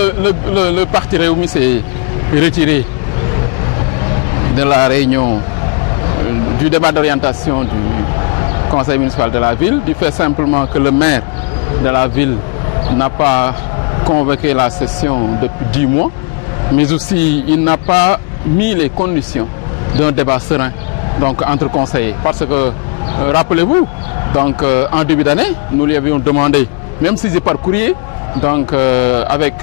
Le parti Rewmi s'est retiré de la réunion du débat d'orientation du conseil municipal de la ville, du fait simplement que le maire de la ville n'a pas convoqué la session depuis 10 mois, mais aussi il n'a pas mis les conditions d'un débat serein donc, entre conseillers. Parce que, rappelez-vous, donc, en début d'année, nous lui avions demandé, même si c'est par courrier, donc, avec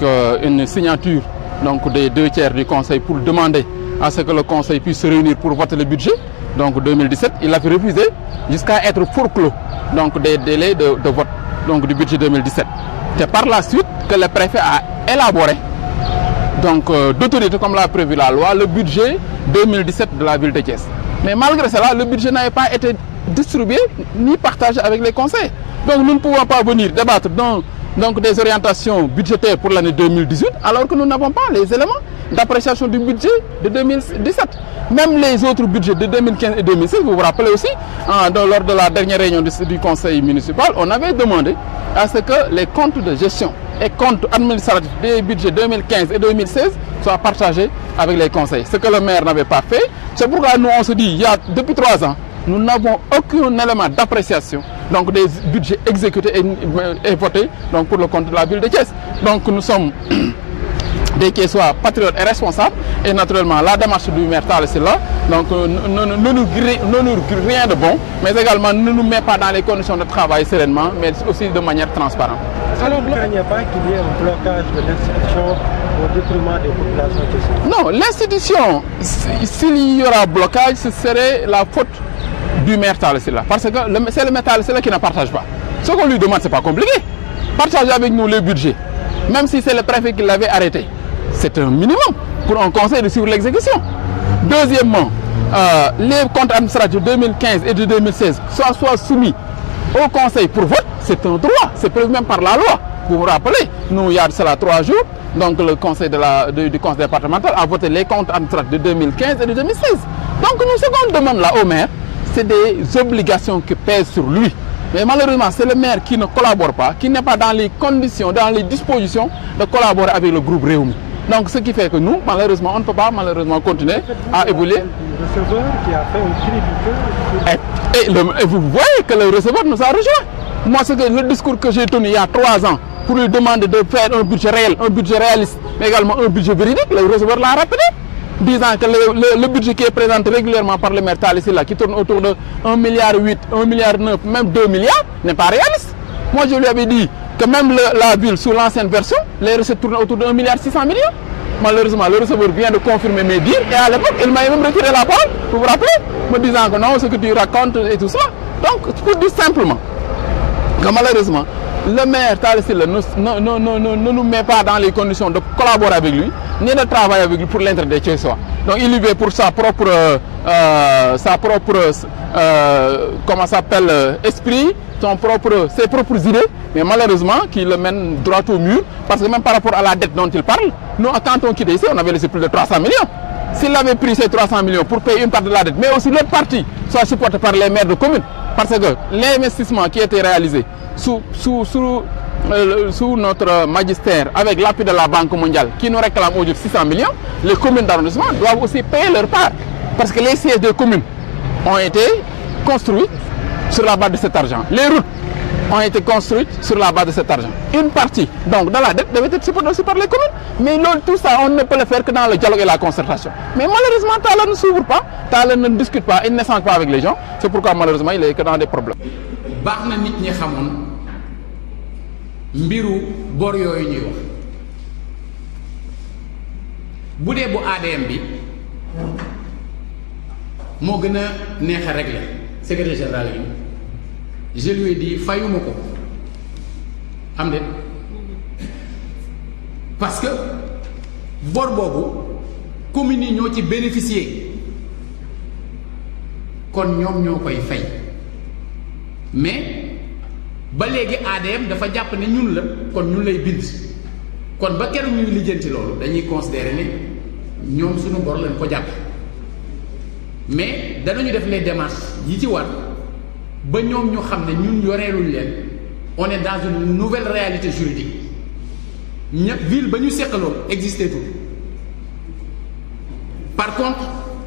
une signature donc, des 2/3 du conseil pour demander à ce que le conseil puisse se réunir pour voter le budget, donc 2017, il avait refusé jusqu'à être forclos donc, des délais de vote donc, du budget 2017. C'est par la suite que le préfet a élaboré donc d'autorité comme l'a prévu la loi, le budget 2017 de la ville de Thiès. Mais malgré cela, le budget n'avait pas été distribué ni partagé avec les conseils. Donc nous ne pouvons pas venir débattre donc des orientations budgétaires pour l'année 2018 alors que nous n'avons pas les éléments d'appréciation du budget de 2017. Même les autres budgets de 2015 et 2016, vous vous rappelez aussi, lors de la dernière réunion du conseil municipal, on avait demandé à ce que les comptes de gestion et comptes administratifs des budgets 2015 et 2016 soient partagés avec les conseils. Ce que le maire n'avait pas fait, c'est pourquoi nous on se dit, depuis 3 ans, nous n'avons aucun élément d'appréciation donc des budgets exécutés et votés donc pour le compte de la ville de Thiès. Donc nous sommes des Thiessois patriotes et responsables et naturellement la démarche du maire Talla Sylla donc ne nous rien de bon, mais également ne nous met pas dans les conditions de travail sereinement, mais aussi de manière transparente. Alors vous ne craignez pas qu'il y ait un blocage de l'institution au détriment des populations thiessoises? Non, l'institution, s'il y aura blocage, ce serait la faute du maire Talla Sylla, parce que c'est le maire Talla Sylla qui ne partage pas. Ce qu'on lui demande, ce n'est pas compliqué. Partager avec nous le budget, même si c'est le préfet qui l'avait arrêté. C'est un minimum pour un conseil de suivre l'exécution. Deuxièmement, les comptes administratifs de 2015 et de 2016 soient soumis au conseil pour vote, c'est un droit, c'est prévu même par la loi. Vous vous rappelez, nous, il y a cela 3 jours, donc le conseil du conseil départemental a voté les comptes administratifs de 2015 et de 2016. Donc nous, ce qu'on demande là au maire, c'est des obligations qui pèsent sur lui. Mais malheureusement, c'est le maire qui ne collabore pas, qui n'est pas dans les conditions, dans les dispositions de collaborer avec le groupe Rewmi. Donc ce qui fait que nous, malheureusement, on ne peut pas malheureusement continuer à évoluer. Le receveur qui a fait un cri du cœur. Et vous voyez que le receveur nous a rejoint. Moi, c'est le discours que j'ai tenu il y a 3 ans pour lui demander de faire un budget réel, un budget réaliste, mais également un budget véridique, le receveur l'a rappelé, disant que le budget qui est présenté régulièrement par le maire Talla Sylla, qui tourne autour de 1,8 milliard, 1,9 milliard, même 2 milliards, n'est pas réaliste. Moi, je lui avais dit que même la ville, sous l'ancienne version, les recettes tournent autour de 1,6 milliard. Malheureusement, le receveur vient de confirmer mes dires et à l'époque, il m'a même retiré la parole, vous vous rappelez, me disant que non, ce que tu racontes et tout ça. Donc, pour dire simplement que malheureusement, le maire Talla Sylla ne nous met pas dans les conditions de collaborer avec lui, ni de travailler avec lui pour l'intérêt des Thiessois. Donc il y va pour sa propre comment s'appelle, esprit, ses propres idées, mais malheureusement qui le mène droit au mur, parce que même par rapport à la dette dont il parle, nous quand on quittait ici, on avait laissé plus de 300 millions. S'il avait pris ces 300 millions pour payer une partie de la dette, mais aussi l'autre partie soit supportée par les maires de communes, parce que l'investissement qui a été réalisé sous notre magistère, avec l'appui de la Banque mondiale, qui nous réclame aujourd'hui 600 millions, les communes d'arrondissement doivent aussi payer leur part. Parce que les sièges des communes ont été construits sur la base de cet argent. Les routes ont été construites sur la base de cet argent. Une partie, donc, dans la dette, devait être supportée aussi par les communes. Mais tout ça, on ne peut le faire que dans le dialogue et la concertation. Mais malheureusement, Talla ne s'ouvre pas, Talla ne discute pas, il n'échange pas avec les gens. C'est pourquoi, malheureusement, il est que dans des problèmes. baax na nit ñi xamoon mbiru bor yooyu ñuy wax bu dee bu ADM bi moo gën a neex a régler secrétaire général bi je lui ai dit fayuma ko am de parce que bor boobu communes yi ñoo ci bénéficier kon ñoom ñoo koy fay mais ba léegi ADM dafa jàpp ne ñun la kon ñun lay bind kon ba keroog ñuy lijjanti loolu dañuy considérer ne ñoom suñu bor lañ ko jàpp mais danañu def les démarches yi ci war ba ñoom ñu xam ne ñun yoreeluñ leen on est dans une nouvelle réalité juridique ville ba ñu seqaloon existé tout. Par contre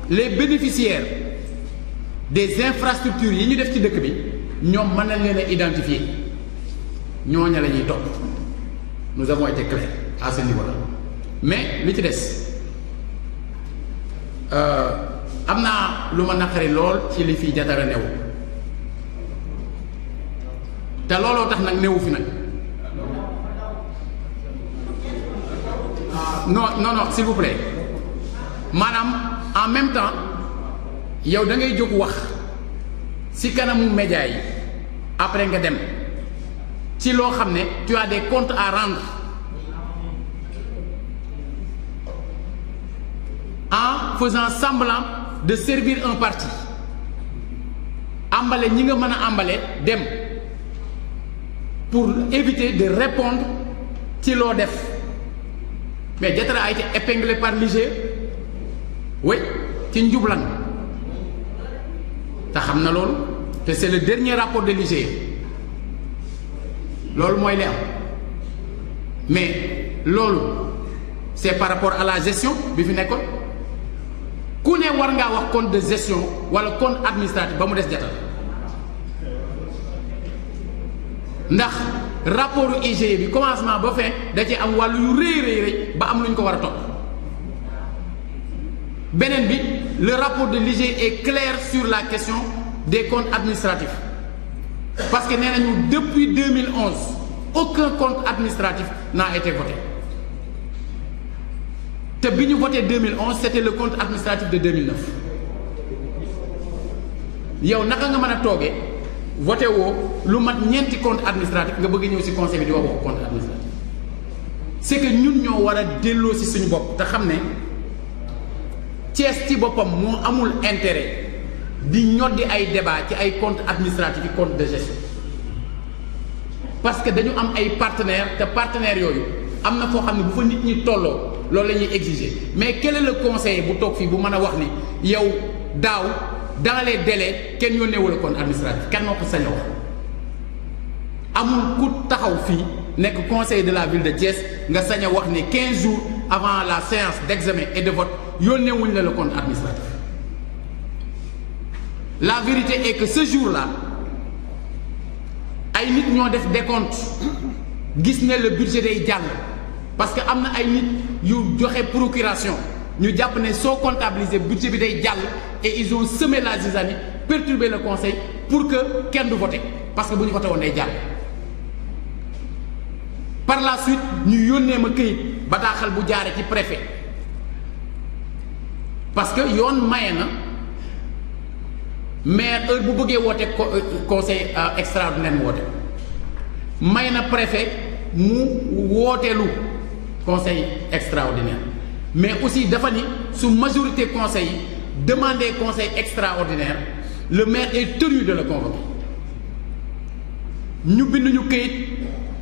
les bénéficiaires des infrastructures yi ñu def ci dëkk bi ñoom mën nañ leen a identifier ñooña la ñuy topp. Nous avons été clairs à ce niveau-là mais li ci des am naa lu ma naqari lool ci li fi Jatara new te looloo tax nag newu fi nag non s'il vous plaît maanaam en même temps yow da ngay jóg wax ci kanamu média yi après nga dem ci loo xam ne tu as des comptes à rendre en faisant semblant de servir un parti ambale ñi nga mën a ambale dem pour éviter de répondre ci loo def mais Jatara a été épinglé par l'IGE oui ci njublan te xam na loolu te c'est le dernier rapport de l'IGE loolu mooy li am mais loolu c'est par rapport à la gestion bi fi nekkoon ku ne war ngaa wax compte de gestion wala compte administratif ba mu des Jatara ndax rapport IGE bi commencement ba fin da ci am wàllu yu rëy ba am lu ñu ko war a topp beneen bi le rapport de l'IGE est clair sur la question des comptes administratifs parce que nee nañu depuis 2011 aucun compte administratif n'a été voté te bi ñu voté 2011 c'était le compte administratif de 2009 yow naka nga mën a toogee voté woo lu mat ñeenti compte administratif nga bëgg ñëw ci conseil bi di wax waxu compte administratif c'est que ñun ñoo war a delloo ci suñu bopp te xam ne Thiès ci boppam moo amul intérêt di ñoddi ay débat ci ay compte administratif yi compte de gestion parce que dañu am ay partenaires te partenaires yooyu am na foo xam ne bu fa nit ñi tolloo loolu la ñuy exiger mais quel est le conseiller bu toog fii bu mën a wax ni yow daaw dans les délais kenn yónneewul compte administratif kenn moo ko sañ a wax amul ku taxaw fii nekk conseiller de la ville de Thiès nga sañ a wax ni 15 jours avant la séance d'examen et de vote yónneewuñ la le compte administratif la vérité est que ce jour-là ay nit ñoo def décompte gis ne le budget day jàll parce que am na ay nit yu joxe procuration ñu jàpp ne soo comptabiliser budget bi day jàll et ils ont semé la zizanie perturbé le conseil pour que kenn du voter parce que bu ñu voté woon day jàll par la suite ñu yónnee ma këyit bataaxal bu jaare ci préfet parce que yoon maye na maire heure bu bëggee woote conseil extraordinaire mu woote may na préfet mu wooteelu conseil extraordinaire mais aussi dafa ni su majorité conseil yi demander conseil extraordinaire le maire est tenu de le convoquer ñu bind ñu këyit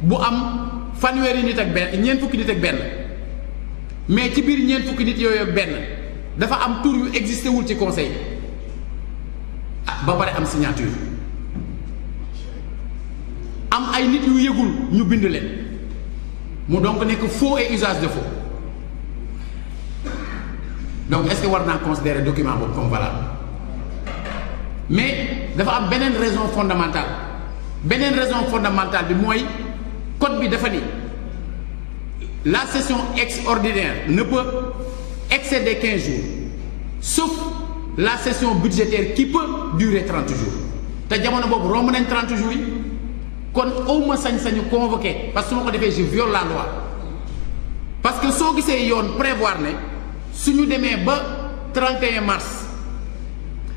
bu am fanweeri nit ak benn ñeent fukki nit ak benn mais ci biir ñeent fukki nit yooyu ak benn dafa am tur yu existé wul ci conseil ba pare am signature am ay nit yu yëgul ñu bind leen mu donc nekk faux et usage de faux donc est-ce que war naa considérer document boobu comme valable mais dafa am beneen raison fondamentale bi mooy code bi dafa ni la session extraordinaire ne peut excéder 15 jours sauf la session budgétaire qui peut durer 30 jours te jamono boobu romb nañ 30 jours yi kon awma sañ-sañu convoqué parce que su ma ko defee je viole la loi parce que soo gisee yoon prévoir ne suñu demee ba 31 mars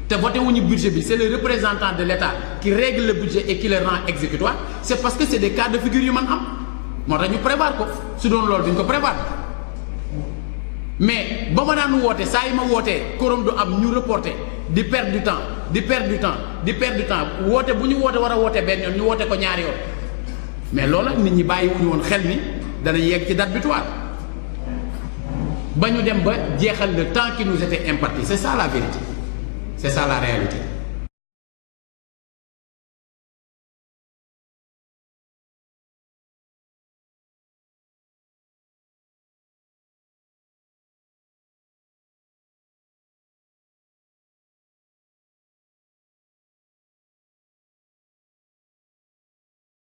te voté wuñu budget bi c'est le représentant de l'État qui règle le budget et qui le rend exécutoire c'est parce que c'est des cas de figure yu man am moo tax ñu prévoir ko su doon loolu duñ ko prévoir mais ba ma daan woote saa yi ma wootee quorum du am ñu reporté di perdre du temps woote bu ñu woote war a woote benn yoon ñu woote ko ñaari yoon mais loola nit ñi bàyyi wuñu woon xel ni dana yegg ci date butoir ba ñu dem ba jeexal le temps qui nous était imparti c'est ça la vérité c'est ça la réalité